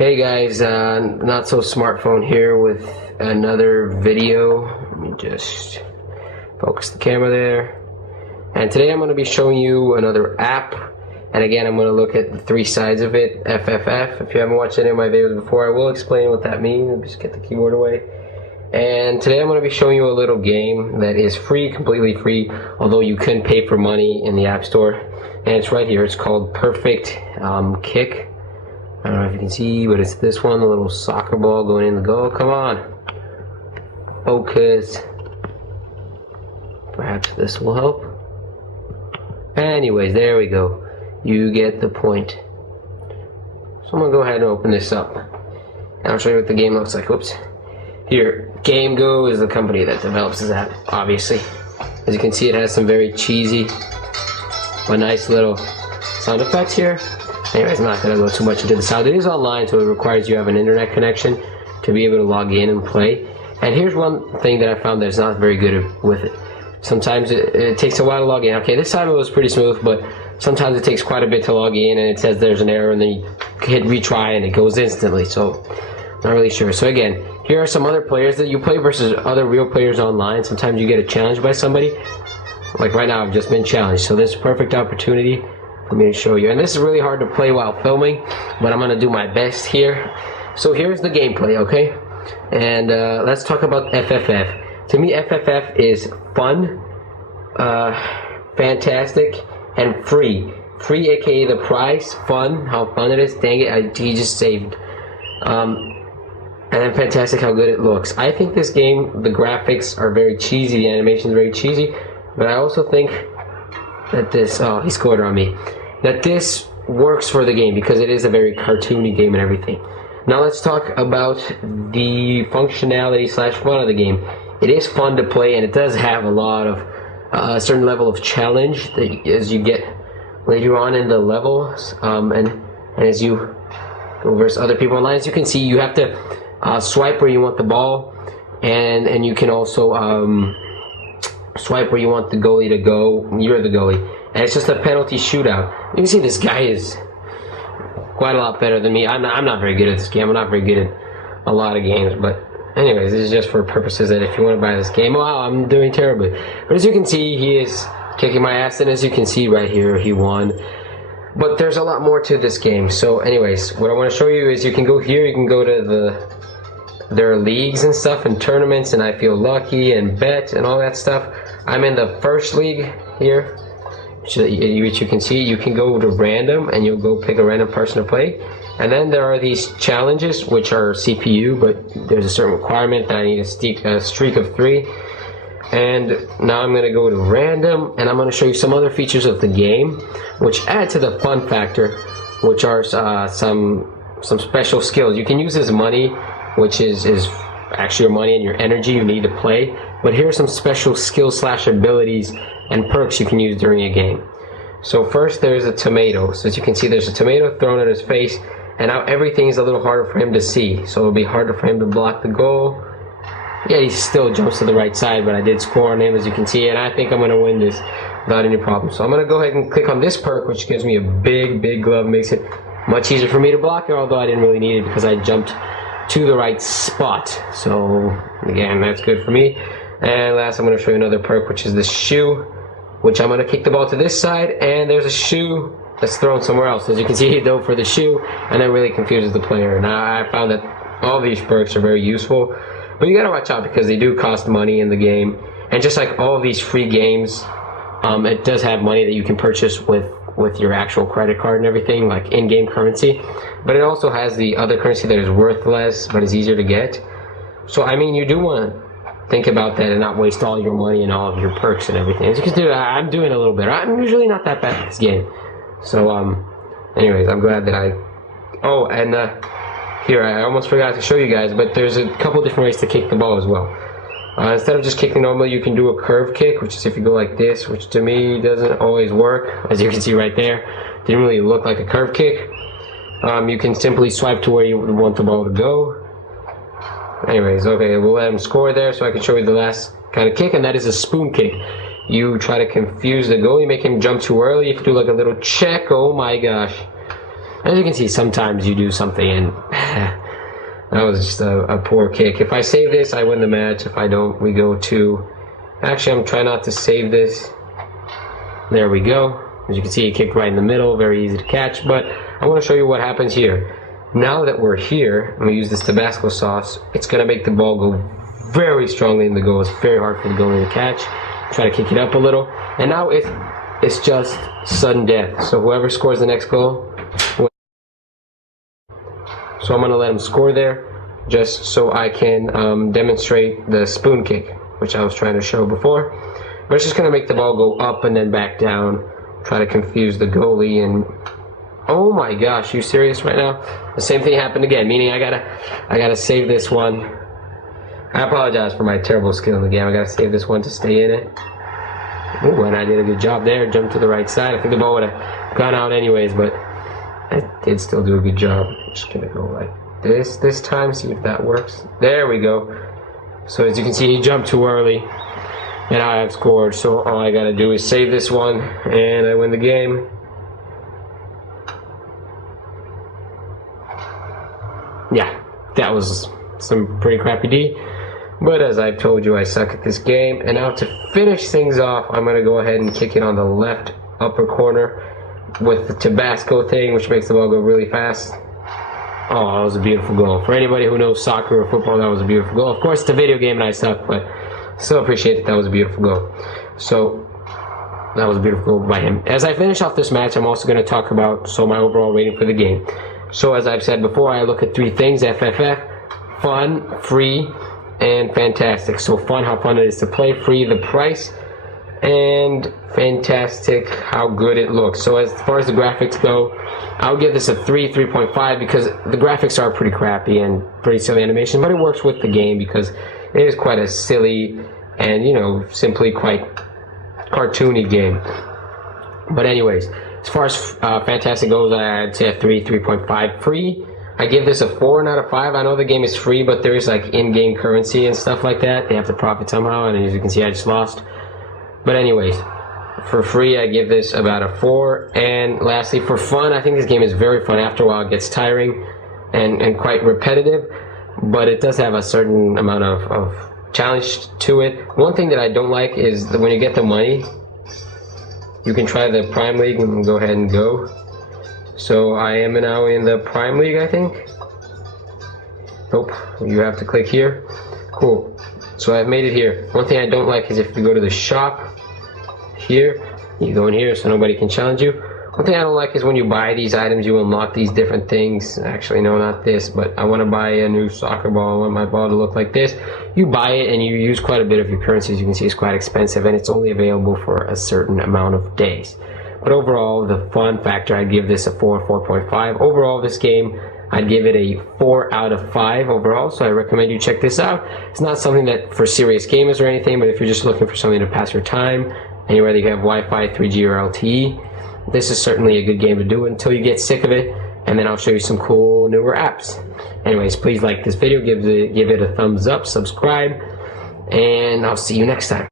Hey guys, TheNotSoSmartPhone here with another video. Let me just focus the camera there. And today I'm going to be showing you another app. And again, I'm going to look at the three sides of it, FFF. If you haven't watched any of my videos before, I will explain what that means. Let me just get the keyboard away. And today I'm going to be showing you a little game that is free, completely free, although you can pay for money in the App Store. And it's right here. It's called Perfect Kick. I don't know if you can see, but it's this one, the little soccer ball going in the goal. Come on. Focus. Perhaps this will help. Anyways, there we go. You get the point. So I'm going to go ahead and open this up. And I'll show you what the game looks like. Whoops. Here, GameGo is the company that develops this app, obviously. As you can see, it has some very cheesy but nice little sound effects here. Anyways, I'm not going to go too much into the sound. It is online, so it requires you have an internet connection to be able to log in and play. And here's one thing that I found that's not very good with it. Sometimes it takes a while to log in. Okay, this time it was pretty smooth, but sometimes it takes quite a bit to log in, and it says there's an error, and then you hit retry, and it goes instantly. So, not really sure. So again, here are some other players that you play versus other real players online. Sometimes you get a challenge by somebody. Like right now, I've just been challenged. So this is a perfect opportunity for me to show you. And this is really hard to play while filming, but I'm going to do my best here. So here's the gameplay, okay? And let's talk about FFF. To me, FFF is fun, fantastic, and free. Free, aka the price, fun, how fun it is. Dang it, he just saved. And then fantastic, how good it looks. I think this game, the graphics are very cheesy, the animation is very cheesy, but I also think that this, oh, he scored on me, that this works for the game because it is a very cartoony game and everything. Now let's talk about the functionality slash fun of the game. It is fun to play, and it does have a lot of a certain level of challenge that as you get later on in the levels, and as you go versus other people online. As you can see, you have to swipe where you want the ball, and you can also swipe where you want the goalie to go. You're the goalie, and it's just a penalty shootout. You can see this guy is quite a lot better than me. I'm not very good at this game. I'm not very good at a lot of games, but anyways, this is just for purposes that if you want to buy this game, wow, I'm doing terribly. But as you can see, he is kicking my ass, and as you can see right here, he won. But there's a lot more to this game. So anyways, what I want to show you is you can go here, you can go to there are leagues and stuff and tournaments, and I feel lucky and bet and all that stuff. I'm in the first league here, which you can see. You can go to random, and you'll go pick a random person to play. And then there are these challenges, which are CPU, but there's a certain requirement that I need a streak of 3. And now I'm going to go to random, and I'm going to show you some other features of the game which add to the fun factor, which are some special skills. You can use this money, which is actually your money and your energy you need to play, but here are some special skills slash abilities and perks you can use during a game. So first there's a tomato. So as you can see, there's a tomato thrown at his face, and now everything is a little harder for him to see, so it'll be harder for him to block the goal. Yeah, he still jumps to the right side, but I did score on him, as you can see, and I think I'm going to win this without any problem. So I'm going to go ahead and click on this perk, which gives me a big glove, makes it much easier for me to block it, although I didn't really need it because I jumped to the right spot. So again, that's good for me. And last, I'm going to show you another perk, which is the shoe, which I'm going to kick the ball to this side, and there's a shoe that's thrown somewhere else. As you can see, he dove for the shoe, and that really confuses the player. Now, I found that all these perks are very useful, but you gotta watch out because they do cost money in the game. And just like all of these free games, it does have money that you can purchase with your actual credit card and everything, like in-game currency. But it also has the other currency that is worth less, but is easier to get. So, I mean, you do want to think about that and not waste all your money and all of your perks and everything. As you can see, I'm doing a little better. I'm usually not that bad at this game. So, anyways, I'm glad that oh, and here, I almost forgot to show you guys, but there's a couple different ways to kick the ball as well. Instead of just kicking normally, you can do a curve kick, which is if you go like this, which to me doesn't always work. As you can see right there, didn't really look like a curve kick. You can simply swipe to where you want the ball to go. Anyways, okay, we'll let him score there so I can show you the last kind of kick, and that is a spoon kick. You try to confuse the goalie, make him jump too early. If you do like a little check, oh my gosh. As you can see, sometimes you do something and that was just a poor kick. If I save this, I win the match. If I don't, we go to... Actually, I'm trying not to save this. There we go. As you can see, he kicked right in the middle. Very easy to catch. But I want to show you what happens here. Now that we're here, I'm going to use this Tabasco sauce. It's going to make the ball go very strongly in the goal. It's very hard for the goalie to catch. Try to kick it up a little. And now it's just sudden death. So whoever scores the next goal... So I'm going to let him score there, just so I can demonstrate the spoon kick, which I was trying to show before. But it's just going to make the ball go up and then back down, try to confuse the goalie. And oh my gosh, you serious right now? The same thing happened again, meaning I gotta save this one. I apologize for my terrible skill in the game. I gotta save this one to stay in it. Ooh, and I did a good job there. Jumped to the right side. I think the ball would have gone out anyways, but I did still do a good job. I'm just gonna go like this time, see if that works. There we go. So as you can see, he jumped too early, and I have scored. So all I gotta do is save this one, and I win the game. Yeah, that was some pretty crappy D. But as I've told you, I suck at this game. And now to finish things off, I'm gonna go ahead and kick it on the left upper corner with the Tabasco thing, which makes the ball go really fast. Oh, that was a beautiful goal. For anybody who knows soccer or football, that was a beautiful goal. Of course, it's a video game and I suck, but still appreciate that that was a beautiful goal. So, that was a beautiful goal by him. As I finish off this match, I'm also going to talk about my overall rating for the game. So, as I've said before, I look at three things: FFF, fun, free, and fantastic. So, fun, how fun it is to play; free, the price; and fantastic, how good it looks. So as far as the graphics go, I'll give this a 3.5 because the graphics are pretty crappy and pretty silly animation, but it works with the game because it is quite a silly and, you know, simply quite cartoony game. But anyways, as far as fantastic goes, I'd say a 3.5. Free, I give this a 4 out of 5. I know the game is free, but there's like in-game currency and stuff like that. They have to profit somehow, and as you can see, I just lost. But anyways, for free, I give this about a 4. And lastly, for fun, I think this game is very fun. After a while, it gets tiring and quite repetitive, but it does have a certain amount of challenge to it. One thing that I don't like is that when you get the money, you can try the Prime League and go ahead and go. So I am now in the Prime League, I think. Nope, you have to click here. Cool. So I've made it here. One thing I don't like is if you go to the shop here, you go in here so nobody can challenge you. One thing I don't like is when you buy these items, you unlock these different things. Actually, no, not this, but I want to buy a new soccer ball. I want my ball to look like this. You buy it and you use quite a bit of your currency. As you can see, it's quite expensive and it's only available for a certain amount of days. But overall, the fun factor, I'd give this a 4.5. Overall, this game, I'd give it a 4 out of 5 overall, so I recommend you check this out. It's not something that for serious gamers or anything, but if you're just looking for something to pass your time, anywhere that you have Wi-Fi, 3G, or LTE, this is certainly a good game to do until you get sick of it, and then I'll show you some cool newer apps. Anyways, please like this video, give it a thumbs up, subscribe, and I'll see you next time.